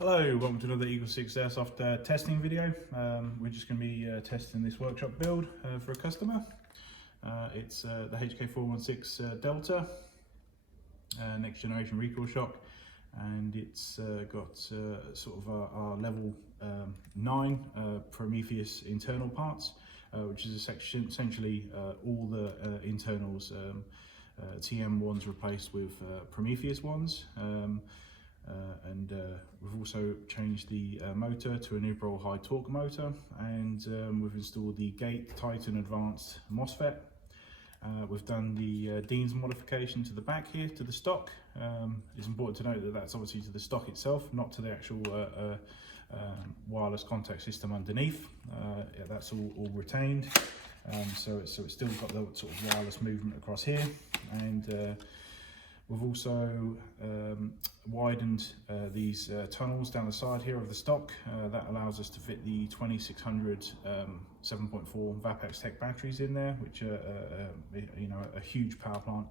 Hello, welcome to another Eagle6 Airsoft testing video. We're just going to be testing this workshop build for a customer. It's the HK416 Delta, next generation recoil shock, and it's got sort of our level 9 Prometheus internal parts, which is essentially all the internals, TM ones replaced with Prometheus ones. We've also changed the motor to a Nuprol High T Motor, and we've installed the Gate Titan Advanced MOSFET. We've done the Dean's modification to the back here, to the stock. It's important to note that that's obviously to the stock itself, not to the actual wireless contact system underneath. Yeah, that's all retained. So it's still got the sort of wireless movement across here, and we've also widened these tunnels down the side here of the stock. That allows us to fit the 2600 7.4 Vapex Tech batteries in there, which are a huge power plant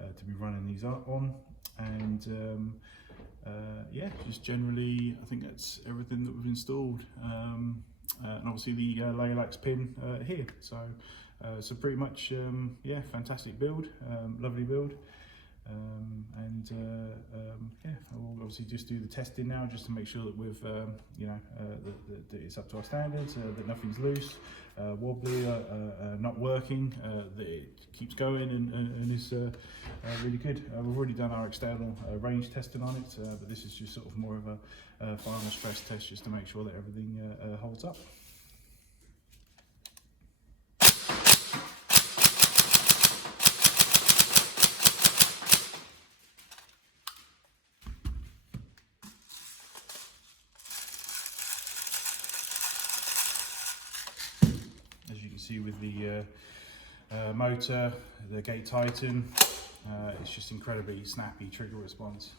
to be running these up on. And yeah, just generally, I think that's everything that we've installed. And obviously the Eagle6 pin here. So pretty much, yeah, fantastic build, lovely build. Yeah, we'll obviously just do the testing now, just to make sure that we've, that it's up to our standards, that nothing's loose, wobbly, not working, that it keeps going and is really good. We've already done our external range testing on it, but this is just sort of more of a final stress test, just to make sure that everything holds up. See, with the motor, the Gate Titan, it's just incredibly snappy trigger response.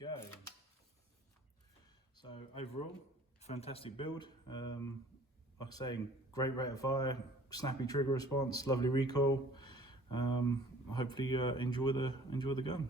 Go. So overall, fantastic build. Like I say, great rate of fire, snappy trigger response, lovely recoil. Hopefully enjoy the gun.